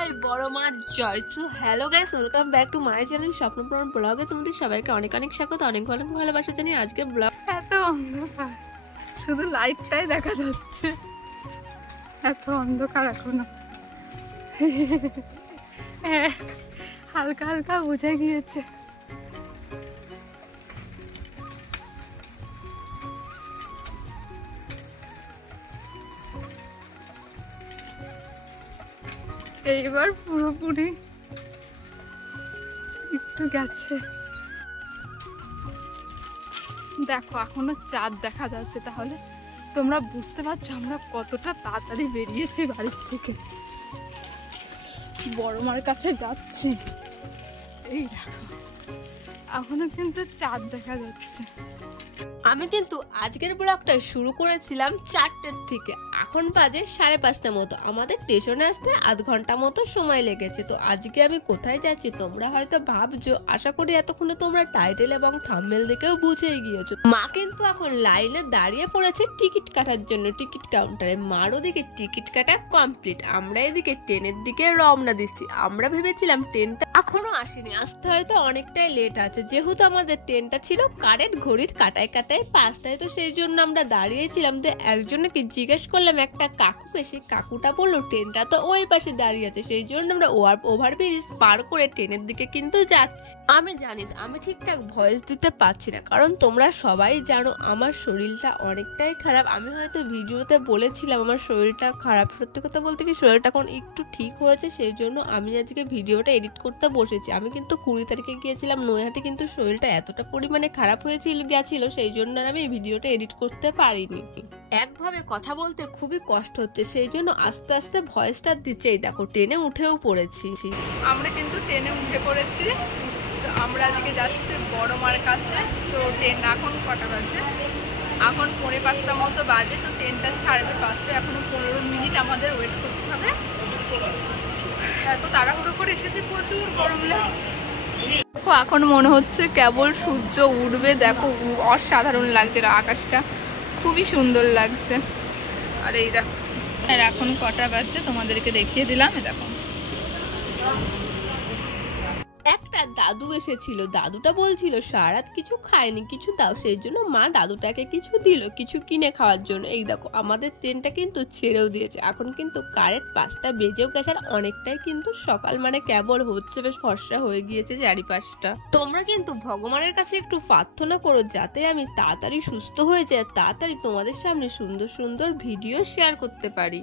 জয় বড় মা জয়। তো hello guys, welcome back to my channel Swapnapuran ব্লগে। তোমাদের সবাইকে অনেক অনেক স্বাগত, অনেক অনেক ভালোবাসা জানিয়ে আজকে ব্লগ। এত অন্ধকার, শুধু লাইটটাই দেখা যাচ্ছে। এত অন্ধকার এখনো হালকা হালকা বুঝে গিয়েছে। এইবার পুরোপুরি একটু গেছে। দেখো এখনো চাঁদ দেখা যাচ্ছে, তাহলে তোমরা বুঝতে পারছো আমরা কতটা তাড়াতাড়ি বেরিয়েছি বাড়ির থেকে। বড় মার কাছে যাচ্ছি, এই দেখো এখনো কিন্তু চাঁদ দেখা যাচ্ছে। আমি কিন্তু আজকের ব্লগটা শুরু করেছিলাম 4টের থেকে, এখন বাজে 5:30 মতো। আমাদের স্টেশনে আসতে আধ ঘন্টা মতো সময় লেগেছে। তো আজকে আমি কোথায় যাচ্ছি তোমরা হয়তো ভাবছো, আশা করি এতক্ষণে তোমরা টাইটেল এবং থাম্বনেল দেখেও বুঝেই গিয়েছো। মা কিন্তু এখন লাইনে দাঁড়িয়ে পড়েছে টিকিট কাটার জন্য টিকিট কাউন্টারে। মার ওদিকে টিকিট কাটা কমপ্লিট, আমরা এদিকে ট্রেনের দিকে রওনা দিচ্ছি। আমরা ভেবেছিলাম ট্রেনটা এখনো আসেনি, আসতে হয়তো অনেকটাই লেট আছে, যেহেতু আমাদের ট্রেনটা ছিল কারেন্ট ঘড়ির কাটায় কাটায় 5টায়। তো সেই জন্য আমরা দাঁড়িয়েছিলাম। তো একজনকে জিজ্ঞেস করলাম, একটা কাকুকে, সেই কাকুটা বললো ট্রেনটা তো ওই পাশে দাঁড়িয়ে আছে। সেই জন্য আমরা ওভারব্রিজ পার করে ট্রেনের দিকে কিন্তু যাচ্ছি। আমি জানি আমি ঠিকঠাক ভয়েস দিতে পারছি না, কারণ তোমরা সবাই জানো আমার শরীরটা অনেকটাই খারাপ। আমি হয়তো ভিডিওতে বলেছিলাম আমার শরীরটা খারাপ, সত্যি কথা বলতে কি শরীরটা এখন একটু ঠিক হয়েছে। সেই জন্য আমি আজকে ভিডিওটা এডিট করতে বসেছি। আমি কিন্তু 20 তারিখে গিয়েছিলাম নৈহাটি, কিন্তু শরীরটা এতটা পরিমাণে খারাপ গেছিল সেই জন্য আমি ভিডিওটা এডিট করতে পারিনি। একভাবে কথা বলতে খুবই কষ্ট হচ্ছে, সেই জন্য আস্তে আস্তে ভয়েসটা দিচ্ছেই। দেখো ট্রেনে উঠেও পড়েছি। আমরা কিন্তু ট্রেনে উঠে পড়েছি। তো আমরা আজকে যাচ্ছি বড় মার কাছে। তো ট্রেন এখন কটা বাজে? এখন 5:45 মতো বাজে। তো ট্রেনটা ছাড়বে 5টায়, এখনো 15 মিনিট আমাদের ওয়েট করতে হবে। এত তাড়াহুড়ো করে এসেছি, প্রচুর গরম লাগছে। দেখো এখন মনে হচ্ছে কেবল সূর্য উঠবে। দেখো অসাধারণ লাগছে, আকাশটা খুবই সুন্দর লাগছে। আর এই দেখো এখন কটা বাজছে তোমাদেরকে দেখিয়ে দিলাম। দেখো একটা দাদু এসেছিল, দাদুটা বলছিল সারাত কিছু খায়নি, কিছু দাও। সেই জন্য মা দাদুটাকে কিছু দিল, কিছু কিনে খাওয়ার জন্য। এই দেখো আমাদের ট্রেনটা কিন্তু ছেড়েও দিয়েছে। এখন কিন্তু কারেন্ট 5টা বেজেও গেছে, আর অনেকটাই কিন্তু সকাল, মানে কেবল হচ্ছে, বেশ ফর্সা হয়ে গিয়েছে চারিপাশটা। তোমরা কিন্তু ভগবানের কাছে একটু প্রার্থনা করো যাতে আমি তাড়াতাড়ি সুস্থ হয়ে যাই, তাড়াতাড়ি তোমাদের সামনে সুন্দর সুন্দর ভিডিও শেয়ার করতে পারি।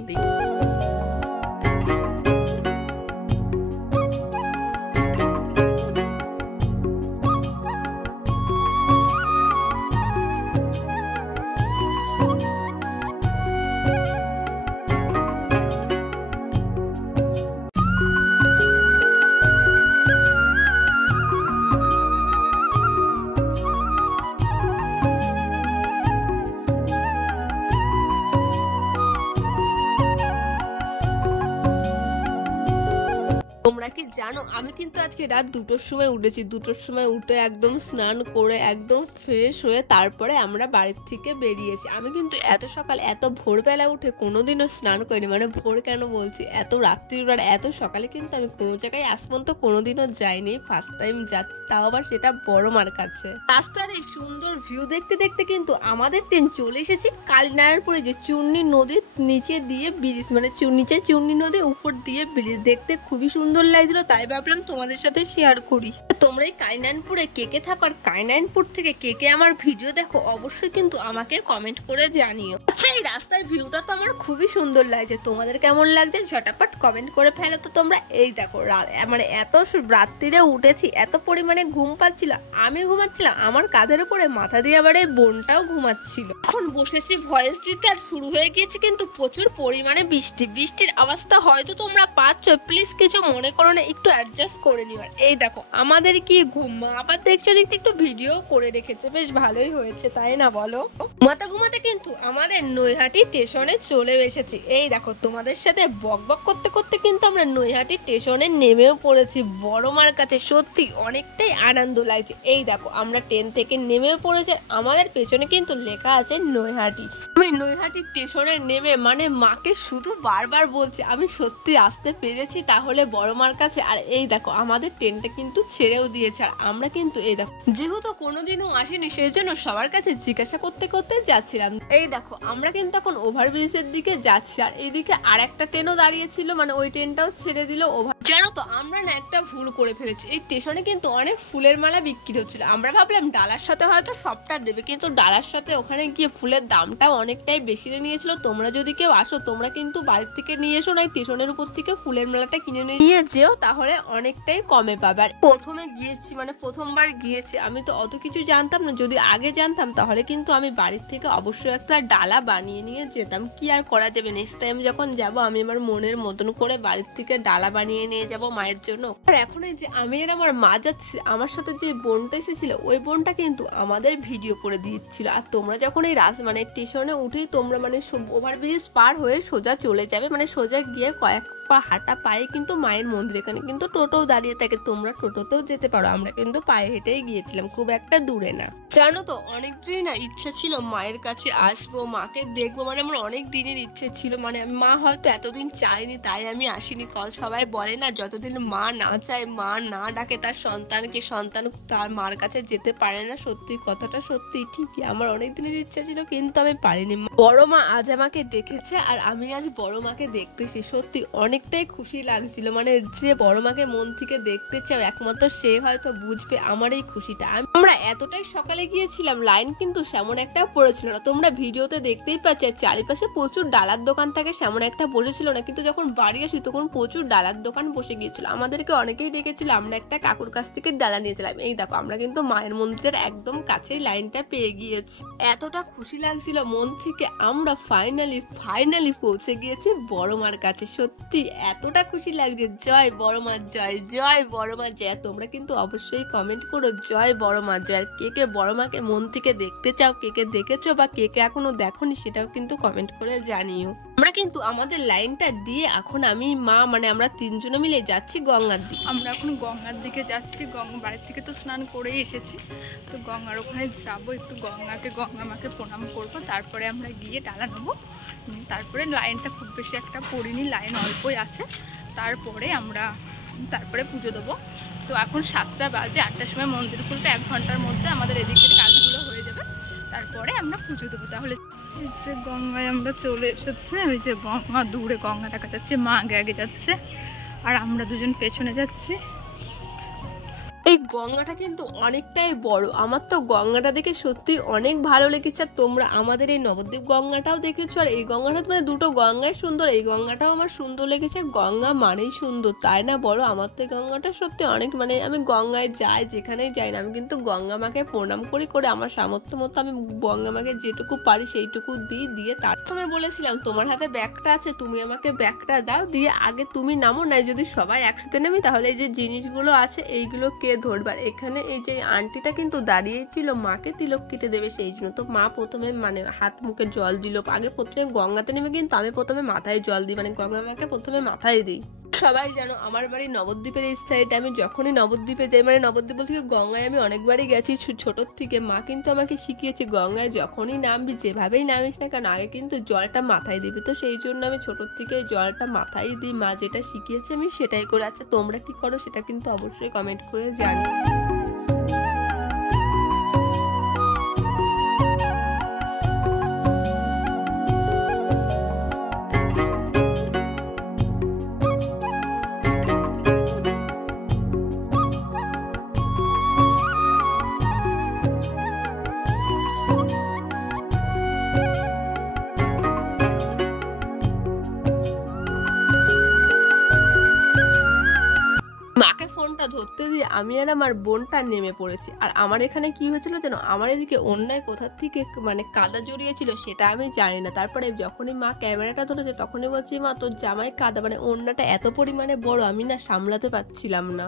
তোমরা কি জানো আমি কিন্তু আজকে রাত 2টোর সময় উঠেছি। 2টোর সময় উঠে একদম স্নান করে একদম ফ্রেশ হয়ে তারপরে আমরা বাড়ির থেকে বেরিয়েছি। আমি কিন্তু এত সকাল এত ভোরবেলা উঠে কোনোদিনও স্নান করিনি। মানে ভোর কেন বলছি, এত রাত্রিবেলা এত সকালে কিন্তু আমি কোনো জায়গায় আজ পর্যন্ত কোনোদিনও যাইনি, ফার্স্ট টাইম যাচ্ছি, তাও আবার সেটা বড় মার কাছে। রাস্তার এই সুন্দর ভিউ দেখতে দেখতে কিন্তু আমাদের ট্রেন চলে এসেছি কালীনারায়ণপুরে, যে চূর্ণী নদীর নিচে দিয়ে ব্রিজ, মানে নিচে চূর্ণী নদী, উপর দিয়ে ব্রিজ। দেখতে খুবই সুন্দর লাগছিল, তাই ভাবলাম তোমাদের সাথে শেয়ার করি। তোমরা এই কালীনারায়ণপুরে কে কে থাকো, আর কালীনারায়ণপুর থেকে কে কে আমার ভিডিও দেখো, অবশ্যই কিন্তু আমাকে কমেন্ট করে জানিও। আচ্ছা এই রাস্তার ভিউটা তো আমার খুবই সুন্দর লাগছে, তোমাদের কেমন লাগছে ঝটাপট কমেন্ট করে ফেলো তো তোমরা। এই দেখো মানে এত রাত্রিরে উঠেছি, এত পরিমাণে ঘুম পাচ্ছিল, আমি ঘুমাচ্ছিলাম, আমার কাঁধের উপরে মাথা দিয়ে আবার এই বোনটাও ঘুমাচ্ছিল। এখন বসেছি ভয়েস দিতে, আর শুরু হয়ে গিয়েছে কিন্তু প্রচুর পরিমাণে বৃষ্টির আওয়াজটা হয়তো তোমরা পাচ্ছ, প্লিজ কিছু মনে মনে করো না, একটু অ্যাডজাস্ট করে নিও। আর এই দেখো আমাদের কি ঘুম, আবার দেখছো দেখতে একটু ভিডিও করে রেখেছে, বেশ ভালোই হয়েছে তাই না বলো। ঘুমাতে ঘুমাতে কিন্তু আমাদের নৈহাটি স্টেশনে চলে এসেছি। এই দেখো তোমাদের সাথে বকবক করতে করতে কিন্তু আমরা নৈহাটি স্টেশনে নেমেও পড়েছি বড় মার কাছে। সত্যি অনেকটাই আনন্দ লাগছে। এই দেখো আমরা ট্রেন থেকে নেমেও পড়েছি, আমাদের পেছনে কিন্তু লেখা আছে নৈহাটি। আমি নৈহাটি স্টেশনে নেমে মানে মাকে শুধু বারবার বলছি আমি সত্যি আসতে পেরেছি তাহলে বড় মার কাছে। আর এই দেখো আমাদের ট্রেনটা কিন্তু ছেড়েও দিয়েছে, আর আমরা কিন্তু এই দেখো যেহেতু কোনোদিনও আসিনি সেই জন্য সবার কাছে জিজ্ঞাসা করতে করতে যাচ্ছিলাম। এই দেখো আমরা কিন্তু এখন ওভারব্রিজের দিকে যাচ্ছি, আর এইদিকে আর একটা ট্রেনও দাঁড়িয়েছিল, মানে ওই ট্রেনটাও ছেড়ে দিল ওভার। জানো তো আমরা না একটা ভুল করে ফেলেছি, এই স্টেশনে কিন্তু অনেক ফুলের মালা বিক্রি হচ্ছিল। আমরা ভাবলাম ডালার সাথে হয়তো সবটা দেবে, কিন্তু ডালার সাথে ওখানে গিয়ে ফুলের দামটাও অনেকটাই বেশি নিয়েছিল। তোমরা যদি কেউ আসো তোমরা কিন্তু বাড়ির থেকে নিয়ে এসো না, স্টেশনের উপর থেকে ফুলের মালাটা কিনে নিয়ে যেও, তাহলে অনেকটাই কমে পাবে। আর প্রথমে গিয়েছি মানে প্রথমবার গিয়েছি, আমি তো অত কিছু জানতাম না। যদি আগে জানতাম তাহলে কিন্তু আমি বাড়ির থেকে অবশ্যই একটা ডালা বানিয়ে নিয়ে যেতাম। কি আর করা যাবে, নেক্সট টাইম যখন যাব আমি আমার মনের মতন করে বাড়ির থেকে ডালা বানিয়ে নিয়ে যাব মায়ের জন্য। আর এখন এই যে আমি আর আমার মা যাচ্ছি, আমার সাথে যে বোনটা এসেছিল ওই বোনটা কিন্তু আমাদের ভিডিও করে দিচ্ছিল। আর তোমরা যখন এই মানে স্টেশনে উঠেই তোমরা মানে ওভারব্রিজ পার হয়ে সোজা চলে যাবে, মানে সোজা গিয়ে কয়েক পা হাঁটা পায়ে কিন্তু মায়ের মন্দির। এখানে কিন্তু টোটোও দাঁড়িয়ে থাকে, তোমরা টোটোতেও যেতে পারো, আমরা কিন্তু পায়ে হেঁটেই গিয়েছিলাম, খুব একটা দূরে না। জানো তো অনেকদিনই না ইচ্ছা ছিল মায়ের কাছে আসবো, মাকে দেখবো, মানে আমার অনেক দিনের ইচ্ছে ছিল। মানে মা হয়তো এতদিন চাইনি তাই আমি আসিনি। সবাই বলে না যতদিন মা না চায়, মা না ডাকে তার সন্তানকে, সন্তান তার মার কাছে যেতে পারে না। সত্যি কথাটা সত্যি ঠিকই, আমার অনেক দিনের ইচ্ছা ছিল কিন্তু আমি পারিনি। বড় মা আজ আমাকে ডেকেছে আর আমি আজ বড় মাকে দেখতেছি, সত্যি অনেকটাই খুশি লাগছিল। মানে যে বড় মাকে মন থেকে দেখতে চাও একমাত্র সে হয়তো বুঝবে আমার এই খুশিটা। আমরা এতটাই সকালে গিয়েছিলাম, লাইন কিন্তু সেমন একটা পড়েছিল না, তোমরা ভিডিওতে দেখতেই পাচ্ছ। চারিপাশে প্রচুর ডালার দোকান থাকে, সেমন একটা বসেছিল না, কিন্তু যখন বাড়ি আসি তখন প্রচুর ডালার দোকান বসে গিয়েছিল। আমাদেরকে অনেকেই ডেকেছিল, আমরা একটা কাকুর কাছ থেকে ডালা নিয়েছিলাম। এই দেখো আমরা কিন্তু মায়ের মন্দিরের একদম কাছেই লাইনটা পেয়ে গিয়েছি। এতটা খুশি লাগছিল মন থেকে, আমরা ফাইনালি পৌঁছে গিয়েছি বড় মার কাছে। সত্যি এতটা খুশি লাগছে। জয় বড় মা জয়, জয় বড় মা জয়। তোমরা কিন্তু অবশ্যই কমেন্ট করো জয় বড় মা জয়। কে কে বড় মাকে মন থেকে দেখতে চাও, কে কে দেখেছো বা কে কে এখনো দেখোনি সেটাও কিন্তু কমেন্ট করে জানিও। আমরা কিন্তু আমাদের লাইনটা দিয়ে এখন আমি মা মানে আমরা তিনজনে মিলে যাচ্ছি গঙ্গার দিকে। আমরা এখন গঙ্গার দিকে যাচ্ছি। বাড়ির থেকে তো স্নান করেই এসেছি, তো গঙ্গার ওখানে যাবো, একটু গঙ্গা মাকে প্রণাম করবো, তারপরে আমরা গিয়ে ডালা নেবো। তারপরে লাইনটা খুব বেশি একটা পড়িনি, লাইন অল্পই আছে। তারপরে পুজো দেবো। তো এখন 7টা বাজে, 8টার সময় মন্দির খুলবে, 1 ঘন্টার মধ্যে আমাদের এদিকের কাজগুলো হয়ে যাবে, তারপরে আমরা পুজো দেবো। তাহলে এই যে গঙ্গায় আমরা চলে এসেছি, ওই যে গঙ্গা দূরে গঙ্গা দেখা যাচ্ছে, মা আগে যাচ্ছে আর আমরা দুজন পেছনে যাচ্ছি। এই গঙ্গাটা কিন্তু অনেকটাই বড়, আমার তো গঙ্গাটা দেখে সত্যি অনেক ভালো লেগেছে। আর তোমরা আমাদের এই নবদ্বীপ গঙ্গাটাও দেখেছো, আর এই গঙ্গাটা মানে দুটো গঙ্গাই সুন্দর, এই গঙ্গাটাও আমার সুন্দর লেগেছে। গঙ্গা মানেই সুন্দর তাই না বলো? আমার তো এই গঙ্গাটা সত্যি অনেক, মানে আমি গঙ্গায় যাই যেখানেই যাই না আমি কিন্তু গঙ্গা মাকে প্রণাম করে আমার সামর্থ্য মতো আমি গঙ্গা মাকে যেটুকু পারি সেইটুকু দিয়ে তার সময় বলেছিলাম তোমার হাতে ব্যাগটা আছে, তুমি আমাকে ব্যাগটা দাও, দিয়ে আগে তুমি নামো, নাই যদি সবাই একসাথে নামি তাহলে এই যে জিনিসগুলো আছে এইগুলো কে ধরবার। এখানে এই যে আন্টিটা কিন্তু দাঁড়িয়ে ছিল মাকে তিলক কেটে দেবে, সেই জন্য তো মা প্রথমে মানে হাত মুখে জল দিল। আগে প্রথমে গঙ্গাতে নেমে কিন্তু আমি প্রথমে মাথায় জল দিই, মানে গঙ্গা মাকে প্রথমে মাথায় দিই। সবাই জানো আমার বাড়ি নবদ্বীপের এই সাইডে, আমি যখনই নবদ্বীপে যাই, মানে নবদ্বীপ থেকে গঙ্গায় আমি অনেকবারই গেছি ছোটোর থেকে। মা কিন্তু আমাকে শিখিয়েছে গঙ্গায় যখনই নামবি যেভাবেই নামিস না কেন আগে কিন্তু জলটা মাথায় দিবি। তো সেই জন্য আমি ছোটোর থেকে জলটা মাথায় দিই, মা যেটা শিখিয়েছে আমি সেটাই করে। আচ্ছা তোমরা কি করো সেটা কিন্তু অবশ্যই কমেন্ট করে জানিও। ফোনটা ধরতে দিয়ে আমি আর আমার বোনটা নেমে পড়েছি। আর আমার এখানে কি হয়েছিল যেন, আমার এদিকে অন্যায় কোথা থেকে মানে কাদা জড়িয়েছিল সেটা আমি জানি না। তারপরে যখনই মা ক্যামেরাটা ধরেছে তখনই বলছি, মা তোর জামাই কাদা মানে ওড়নাটা এত পরিমাণে বড় আমি না সামলাতে পারছিলাম না,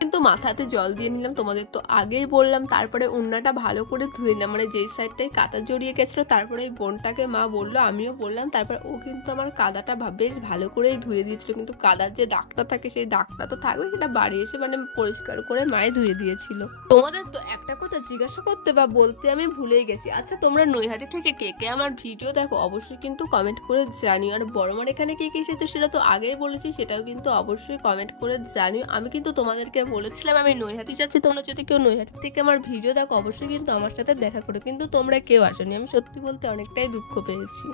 কিন্তু মাথাতে জল দিয়ে নিলাম, তোমাদের তো আগেই বললাম। তারপরে ওড়নাটা ভালো করে ধুয়ে নিলাম, মানে যেই সাইডটায় কাদা জড়িয়ে গেছিলো। তারপরে ওই বোনটাকে মা বললো, আমিও বললাম। তারপর ও কিন্তু আমার কাদাটা বেশ ভালো করেই ধুয়ে দিয়েছিল, কিন্তু কাদার যে দাগটা থাকে সেই দাগটা তো থাকবে, সেটা বাড়ি এসে মানে পরিষ্কার করে মায়ে ধুয়ে দিয়েছিল। তোমাদের তো একটা কথা জিজ্ঞাসা করতে বা বলতে আমি ভুলেই গেছি, আচ্ছা তোমরা নৈহাটি থেকে কে কে আমার ভিডিও দেখো অবশ্যই কিন্তু কমেন্ট করে জানিও। আর বড় মার এখানে কে কে এসেছো সেটা তো আগেই বলেছি, সেটাও কিন্তু অবশ্যই কমেন্ট করে জানিও। আমি কিন্তু তোমাদেরকে বলেছিলাম আমি নৈহাটি যাচ্ছি, তোমরা যদি কেউ নৈহাটি থেকে আমার ভিডিও দেখো অবশ্যই কিন্তু আমার সাথে দেখা করো, কিন্তু তোমরা কেউ আসোনি। আমি সত্যি বলতে অনেকটাই দুঃখ পেয়েছি।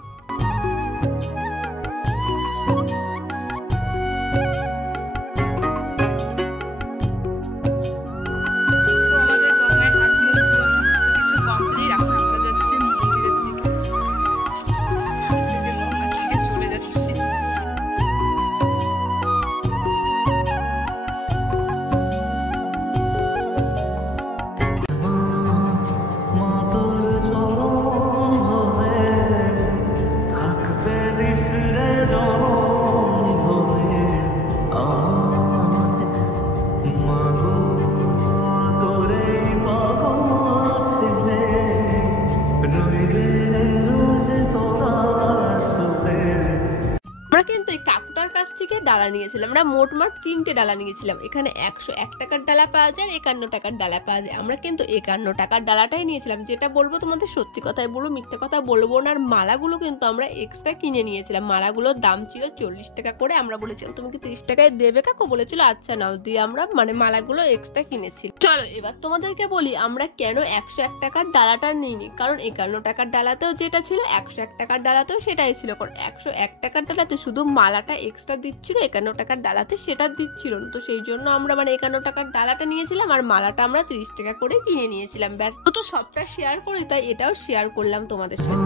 কিন্তু এই কাকুটার কাছ থেকে ডালা নিয়েছিলাম, আমরা মোটমাট 3টে ডালা নিয়েছিলাম। এখানে 101 টাকার ডালা পাওয়া যায়, 51 টাকার ডালা পাওয়া যায়। আমরা কিন্তু 51 টাকার ডালাটাই নিয়েছিলাম। যেটা বলবো তোমাদের সত্যি কথাই বলবো, মিথ্যা কথা বলবো না। আর মালাগুলো কিন্তু আমরা এক্সট্রা কিনে নিয়েছিলাম, মালাগুলোর দাম ছিল 40 টাকা করে। আমরা বলেছিলাম তুমি কি 30 টাকায় দেবে কাকু, বলেছিল আচ্ছা নাও, দিয়ে আমরা মানে মালাগুলো এক্সট্রা কিনেছি। চলো এবার তোমাদেরকে বলি আমরা কেন 101 টাকার ডালাটা নিইনি। কারণ 51 টাকার ডালাতেও যেটা ছিল 101 টাকার ডালাতেও সেটাই ছিল। কারণ 101 টাকার ডালাতে শুধু মালাটা এক্সট্রা দিচ্ছিল, 51 টাকার ডালাতে সেটা দিচ্ছিল না। তো সেই জন্য আমরা মানে 51 টাকার ডালাটা নিয়েছিলাম আর মালাটা আমরা 30 টাকা করে কিনে নিয়েছিলাম। ব্যাস, তো সবটা শেয়ার করি তাই এটাও শেয়ার করলাম তোমাদের সাথে।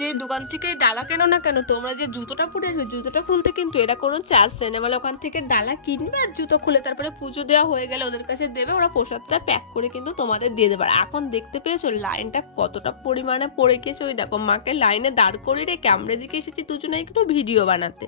যে দোকান থেকে ডালা কেনো না কেন, তোমরা যে জুতোটা পরে আসবে জুতোটা খুলতে কিন্তু এটা কোনো চার্জ নেই না। মানে ওখান থেকে ডালা কিনবে আর জুতো খুলে তারপরে পুজো দেওয়া হয়ে গেলে ওদের কাছে দেবে, ওরা প্রসাদটা প্যাক করে কিন্তু তোমাদের দিয়ে দেবে। এখন দেখতে পেয়েছো লাইনটা কতটা পরিমাণে পড়ে গেছে। ওই দেখো মাকে লাইনে দাঁড় করে রেখে আমরা দিকে এসেছি দুজনে একটু ভিডিও বানাতে।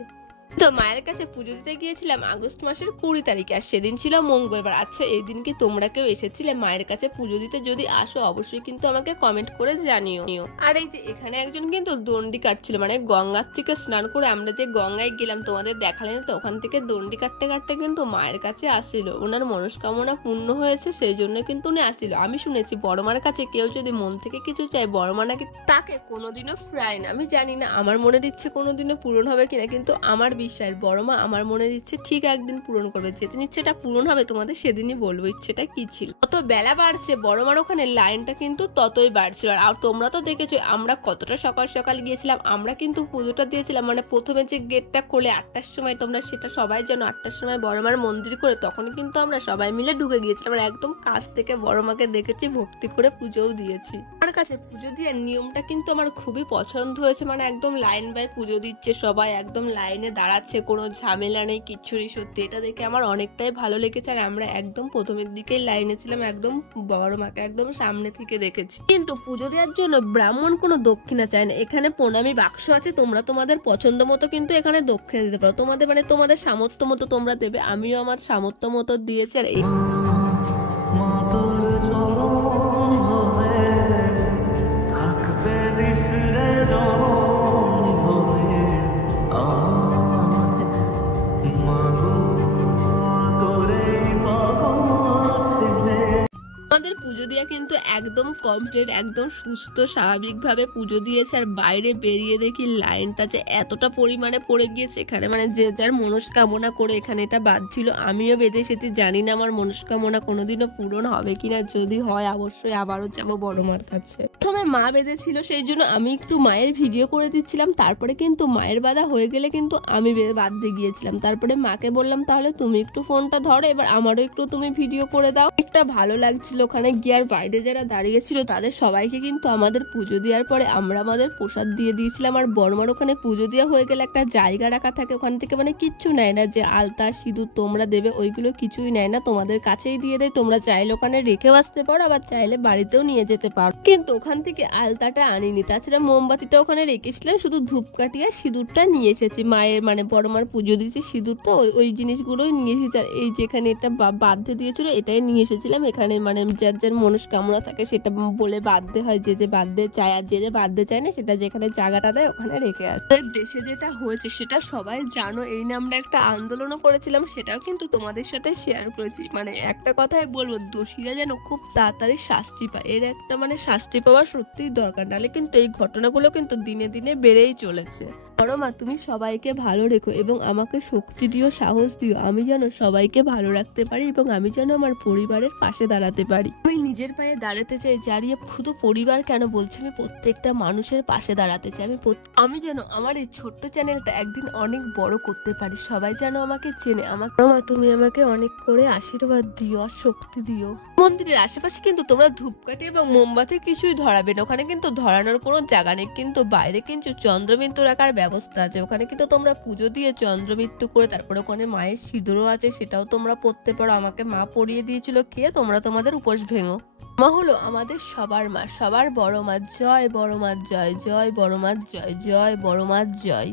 তো মায়ের কাছে পুজো দিতে গিয়েছিলাম আগস্ট মাসের 20 তারিখে, আর সেদিন ছিল মঙ্গলবার। আচ্ছা এই দিন কি তোমরা কেউ এসেছিলে মায়ের কাছে পুজো দিতে? যদি আসো অবশ্যই কিন্তু আমাকে কমেন্ট করে জানিও। আর এই যে এখানে একজন কিন্তু দণ্ডি কাটছিল, মানে গঙ্গার থেকে স্নান করে আমরা যে গঙ্গায় গেলাম তোমাদের দেখালেন, তো ওখান থেকে দণ্ডি কাটতে কাটতে কিন্তু মায়ের কাছে আসছিল। ওনার মনস্কামনা পূর্ণ হয়েছে সেই জন্য কিন্তু উনি আসছিল। আমি শুনেছি বড় মার কাছে কেউ যদি মন থেকে কিছু চায় বড় মা নাকি তাকে কোনোদিনও ফ্রায় না। আমি জানি না আমার মনের ইচ্ছে কোনোদিনও পূরণ হবে কিনা, কিন্তু আমার বিশ্বাস বড় মা আমার মনের ইচ্ছে ঠিক একদিন পূরণ করবে। যেদিন ইচ্ছেটা পূরণ হবে তোমাদের সেদিনই বলবো ইচ্ছেটা কি ছিল। তত বেলা বাড়ছে বড় মার ওখানে লাইনটা কিন্তু ততই বাড়ছিল। আর তোমরা তো দেখেছো আমরা কতটা সকাল সকাল গিয়েছিলাম। আমরা কিন্তু পুজোটা দিয়েছিলাম মানে প্রথমে যে গেটটা খোলে 8টার সময়, তোমরা সেটা সবাই জানো 8টার সময় বড় মার মন্দির করে, তখনই কিন্তু আমরা সবাই মিলে ঢুকে গিয়েছিলাম। আর একদম কাছ থেকে বড় মাকে দেখেছি, ভক্তি করে পুজোও দিয়েছি। আমার কাছে পুজো দিয়ে নিয়মটা কিন্তু আমার খুবই পছন্দ হয়েছে। মানে একদম লাইন বাই পুজো দিচ্ছে সবাই, একদম লাইনে দাঁড়াচ্ছে, কোনো ঝামেলা নেই, কিচ্ছু নেই। সত্যি এটা দেখে আমার অনেকটাই ভালো লেগেছে। আর আমরা একদম প্রথমের দিকেই লাইনে ছিলাম, একদম বড় মাকে একদম সামনে থেকে দেখেছি। কিন্তু পুজো দেওয়ার জন্য ব্রাহ্মণ কোনো দক্ষিণা চায় না। এখানে প্রণামী বাক্স আছে, তোমরা তোমাদের পছন্দ মতো কিন্তু এখানে দক্ষিণা দিতে পারো, তোমাদের মানে তোমাদের সামর্থ্য মতো তোমরা দেবে। আমিও আমার সামর্থ্য মতো দিয়েছি। আর এই আমাদের পুজো দেওয়া কিন্তু একদম কমপ্লিট, একদম সুস্থ স্বাভাবিকভাবে পুজো দিয়েছে। আর বাইরে বেরিয়ে দেখি লাইনটা যে এতটা পরিমাণে পড়ে গিয়েছে এখানে, মানে যে যার মনস্কামনা করে এখানে এটা বাঁধছিল। আমিও বেঁধে এসেছি, জানি না আমার মনস্কামনা কোনোদিনও পূরণ হবে কিনা, যদি হয় অবশ্যই আবারও যাবো বড় মার কাছে। প্রথমে মা বেঁধেছিল, সেই জন্য আমি একটু মায়ের ভিডিও করে দিচ্ছিলাম। তারপরে কিন্তু মায়ের বাঁধা হয়ে গেলে কিন্তু আমি বাঁধতে গিয়েছিলাম। তারপরে মাকে বললাম তাহলে তুমি একটু ফোনটা ধরো, এবার আমারও একটু তুমি ভিডিও করে দাও। একটা ভালো লাগছিল ওখানে গিয়ে। আর বাইরে যারা দাঁড়িয়ে ছিল তাদের সবাইকে কিন্তু আমাদের পুজো দেওয়ার পরে আমরা আমাদের প্রসাদ দিয়ে দিয়েছিলাম। আর বড়মার ওখানে পুজো দেওয়া হয়ে গেলে একটা জায়গা রাখা থাকে, ওখান থেকে মানে কিচ্ছু নেয় না, যে আলতা সিঁদুর তোমরা দেবে ওইগুলো কিছুই নেয় না, তোমাদের কাছেই দিয়ে দেয়। তোমরা চাইলে ওখানে রেখেও আসতে পারো, আবার চাইলে বাড়িতেও নিয়ে যেতে পারো। কিন্তু ওখান থেকে আলতাটা আনিনি, তাছাড়া মোমবাতিটা ওখানে রেখেছিলাম, শুধু ধূপকাঠি আর সিঁদুরটা নিয়ে এসেছি। মায়ের মানে বড়মার পুজো দিয়েছি, সিঁদুরটা ওই জিনিসগুলোই নিয়ে এসেছি। আর এই যেখানে এটা বাঁধতে দিয়েছিল এটাই নিয়ে এসেছিলাম। এখানে মানে যার যার মনস্কামনা থাকে সেটা বলে বাঁধতে হয়, যে যে বাঁধতে চায়, আর যে যে বাঁধতে চায় না সেটা যেখানে জায়গাটা দেয় ওখানে রেখে আসে। দেশে যেটা হয়েছে সেটা সবাই জানো, এই নিয়ে আমরা একটা আন্দোলনও করেছিলাম, সেটাও কিন্তু তোমাদের সাথে শেয়ার করেছি। মানে একটা কথাই বলবো, দোষীরা যেন খুব তাড়াতাড়ি শাস্তি পায়, এর একটা মানে শাস্তি পাওয়া সত্যিই দরকার, নাহলে কিন্তু এই ঘটনাগুলো কিন্তু দিনে দিনে বেড়েই চলেছে। বড় মা তুমি সবাইকে ভালো রেখো এবং আমাকে শক্তি দিও, সাহস দিও, আমি যেন সবাইকে ভালো রাখতে পারি এবং আমি যেন আমার পরিবারের পাশে দাঁড়াতে পারি। আমি নিজের পায়ে দাঁড়াতে চাই, দাঁড়িয়ে শুধু পরিবার কেন বলছি, আমি প্রত্যেকটা মানুষের পাশে দাঁড়াতে চাই। আমি যেন আমার এই ছোট্ট চ্যানেলটা একদিন অনেক বড় করতে পারি, সবাই যেন আমাকে চেনে। তুমি আমাকে অনেক করে আশীর্বাদ দিও আর শক্তি দিও। মন্দিরের আশেপাশে কিন্তু তোমরা ধূপকাঠি এবং মোমবাতি কিছুই ধরাবে না, ওখানে কিন্তু ধরানোর কোনো জায়গা নেই। কিন্তু বাইরে কিন্তু চন্দ্রমৃত্যু রাখার ব্যবস্থা আছে, ওখানে কিন্তু তোমরা পুজো দিয়ে চন্দ্রমৃত্যু করে তারপরে ওখানে মায়ের সিঁদুরও আছে, সেটাও তোমরা পড়তে পারো। আমাকে মা পরিয়ে দিয়েছিল, খেয়ে তোমরা তোমাদের উপোস ভেঙো। মা হলো আমাদের সবার মা, সবার বড় মা। জয় বড় মা জয়, জয় বড় মা জয়, জয় বড় মা জয়।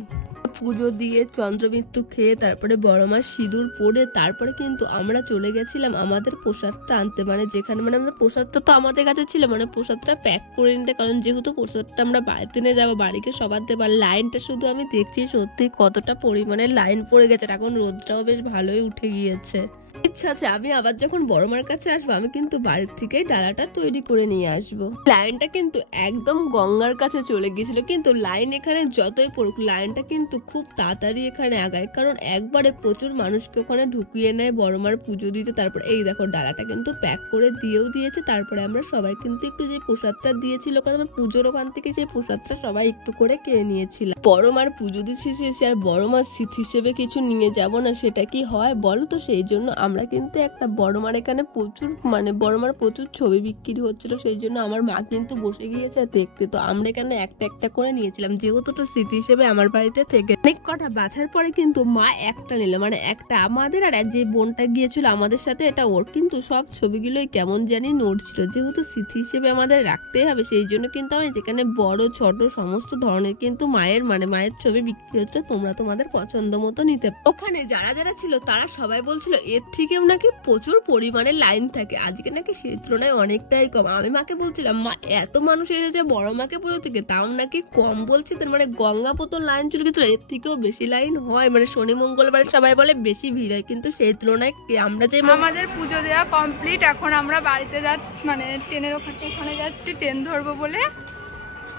পুজো দিয়ে চন্দ্রমৃত্যু খেয়ে তারপরে বড় মার সিঁদুর পরে তারপরে কিন্তু আমরা চলে গেছিলাম আমাদের প্রসাদটা আনতে, মানে যেখানে মানে আমাদের প্রসাদটা তো আমাদের কাছে ছিল, মানে প্রসাদটা প্যাক করে নিতে, কারণ যেহেতু প্রসাদটা আমরা বাড়িতে নিয়ে যাবো, বাড়িকে সবার দেবার। লাইনটা শুধু আমি দেখছি সত্যি কতটা পরিমাণে লাইন পড়ে গেছে, এখন রোদটাও বেশ ভালোই উঠে গিয়েছে। ইচ্ছা আছে আমি আবার যখন বড় মার কাছে আসবো আমি কিন্তু বাড়ির থেকেই ডালাটা তৈরি করে নিয়ে আসবো। লাইনটা কিন্তু একদম গঙ্গার কাছে চলে গিয়েছিল, কিন্তু লাইন এখানে যতই পড়ুক লাইনটা কিন্তু খুব তাড়াতাড়ি এখানে আগায়, কারণ একবারে প্রচুর মানুষকে ওখানে ঢুকিয়ে নেয় বড় মার পুজো দিতে। তারপর এই দেখো ডালাটা কিন্তু প্যাক করে দিয়েও দিয়েছে। তারপরে আমরা সবাই কিন্তু একটু যে প্রসাদটা দিয়েছিল, কারণ পুজোর ওখান থেকে সেই প্রসাদটা সবাই একটু করে খেয়ে নিয়েছিলাম। বড় মার পুজো দিচ্ছি শেষে আর বড় মার স্মৃতি হিসেবে কিছু নিয়ে যাব না, সেটা কি হয় বলো তো? সেই জন্য আমরা কিন্তু একটা বড় মার এখানে প্রচুর মানে বড় মার প্রচুর ছবি বিক্রি হচ্ছিল, সেই জন্য আমার মা কিন্তু বসে গিয়েছে দেখতে। তো আমরা এখানে একটা একটা করে নিয়েছিলাম, যেহেতু তো স্মৃতি হিসেবে আমার বাড়িতে থেকে। অনেক কটা বাছার পরে কিন্তু মা একটা নিল, মানে একটা আমাদের আর যে বোনটা গিয়েছিল আমাদের সাথে এটা ওর। কিন্তু সব ছবিগুলোই কেমন জানি নড়ছিল, যেহেতু স্মৃতি হিসেবে আমাদের রাখতেই হবে সেই জন্য কিন্তু আমি যেখানে বড় ছোট সমস্ত ধরনের কিন্তু মায়ের ছবি বিক্রি হচ্ছে, তোমরা তোমাদের পছন্দ মতো নিতে। ওখানে যারা যারা ছিল তারা সবাই বলছিল এর থেকেও নাকি প্রচুর পরিমাণে লাইন থাকে, আজকে নাকি সেই তুলনায় অনেকটাই কম। আমি মাকে বলছিলাম মা এত মানুষ এসেছে বড় মাকে পুজো থেকে, তাও নাকি কম বলছি, মানে গঙ্গা পতন লাইন চলে গেছিল, এর থেকেও বেশি লাইন হয়, মানে শনি মঙ্গলবারে সবাই বলে বেশি ভিড় হয়, কিন্তু সেই তুলনায় আমরা যে আমাদের পুজো দেওয়া কমপ্লিট। এখন আমরা বাড়িতে যাচ্ছি, মানে ট্রেনের ওখানে যাচ্ছি, ট্রেন ধরবো বলে।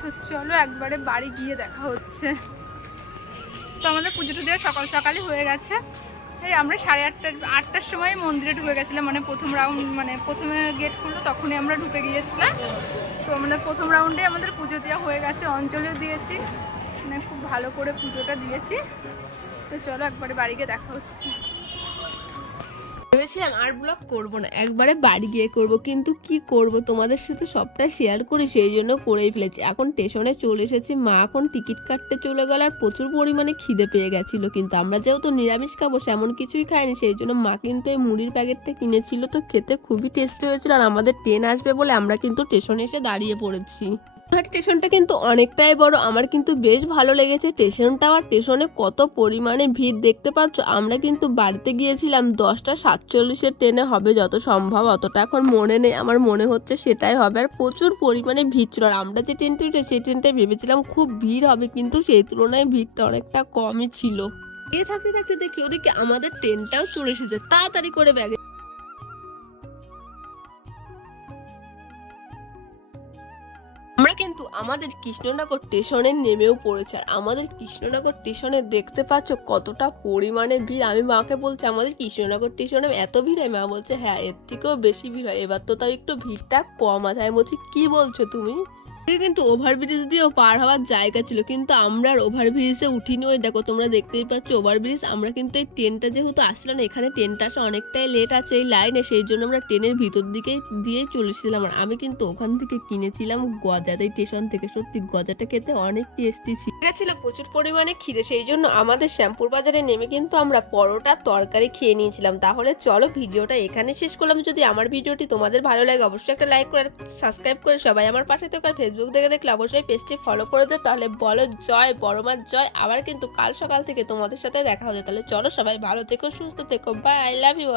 তো চলো একবারে বাড়ি গিয়ে দেখা হচ্ছে। তো আমাদের পুজোটা দেওয়া সকাল সকালই হয়ে গেছে। এই আমরা 8:30-8টার সময় মন্দিরে ঢুকে গেছিলাম, মানে প্রথম রাউন্ড, মানে প্রথমে গেট খুললো তখনই আমরা ঢুকে গিয়েছিলাম। তো আমাদের প্রথম রাউন্ডে আমাদের পুজো দেওয়া হয়ে গেছে, অঞ্জলিও দিয়েছি, মানে খুব ভালো করে পুজোটা দিয়েছি। তো চলো একবারে বাড়ি গিয়ে দেখা হচ্ছে। ভেবেছিলাম আর ব্লগ করবো না, একবারে বাড়ি গিয়ে করবো, কিন্তু কি করব তোমাদের সাথে সবটা শেয়ার করি সেই জন্য করেই ফেলেছি। এখন স্টেশনে চলে এসেছি, মা এখন টিকিট কাটতে চলে গেল, আর প্রচুর পরিমাণে খিদে পেয়ে গেছিল, কিন্তু আমরা যেহেতু নিরামিষ খাবো সেমন কিছুই খাইনি, সেই জন্য মা কিন্তু এই মুড়ির প্যাকেটটা কিনেছিল, তো খেতে খুবই টেস্টি হয়েছিল। আর আমাদের ট্রেন আসবে বলে আমরা কিন্তু স্টেশনে এসে দাঁড়িয়ে পড়েছি। স্টেশনটা কিন্তু অনেকটাই বড়, আমার কিন্তু বেশ ভালো লেগেছে স্টেশনটা। আর স্টেশনে কত পরিমাণে ভিড় দেখতে পাচ্ছ। আমরা কিন্তু বাড়িতে গিয়েছিলাম 10:47 ট্রেনে হবে যত সম্ভব, অতটা এখন মনে নেই, আমার মনে হচ্ছে সেটাই হবে। আর প্রচুর পরিমাণে ভিড় ছিল, আর আমরা যে ট্রেনটা উঠে সেই ট্রেনটায় ভেবেছিলাম খুব ভিড় হবে, কিন্তু সেই তুলনায় ভিড়টা অনেকটা কমই ছিল। থাকতে থাকতে দেখি ওদিকে আমাদের ট্রেনটাও চলে এসেছে, তাড়াতাড়ি করে ব্যাগে কিন্তু আমাদের কৃষ্ণনগর স্টেশনে নেমেও পড়েছে। আর আমাদের কৃষ্ণনগর স্টেশনে দেখতে পাচ্ছ কতটা পরিমাণে ভিড়। আমি মাকে বলছি আমাদের কৃষ্ণনগর স্টেশনে এত ভিড় হয়? মা বলছে হ্যাঁ, এর থেকেও বেশি ভিড় হয়, এবার তো তাও একটু ভিড়টা কম আছে। আমি বলছি কি বলছো তুমি? কিন্তু ওভারব্রিজ দিয়েও পার হওয়ার জায়গা ছিল, কিন্তু আমরা আর ওভারব্রিজে উঠিনি। ওই দেখো তোমরা দেখতেই পাচ্ছ ওভারব্রিজ। আমরা কিন্তু এই ট্রেনটা যেহেতু আসলো না, এখানে ট্রেনটা আসা অনেকটাই লেট আছে এই লাইনে, সেই জন্য আমরা ট্রেনের ভিতর দিকে দিয়েই চলেছিলাম। আর আমি কিন্তু ওখান থেকে কিনেছিলাম গজা, এই স্টেশন থেকে। সত্যি গজাটা খেতে অনেক টেস্টি ছিল, প্রচুর পরিমাণে খিদে, সেই জন্য আমাদের শ্যামপুর বাজারে নেমে কিন্তু আমরা পরোটা তরকারি খেয়ে নিয়েছিলাম। তাহলে চলো ভিডিওটা এখানে শেষ করলাম। যদি আমার ভিডিওটি তোমাদের ভালো লাগে অবশ্যই একটা লাইক করে সাবস্ক্রাইব করে সবাই আমার পাশে থেকে ফেসবুক থেকে দেখলে অবশ্যই পেজটি ফলো করে দাও। তাহলে বলো জয় বড় মার জয়। আবার কিন্তু কাল সকাল থেকে তোমাদের সাথে দেখা হবে। তাহলে চলো সবাই ভালো থেকো, সুস্থ থেকো, বাই, আই লাভ ইউ।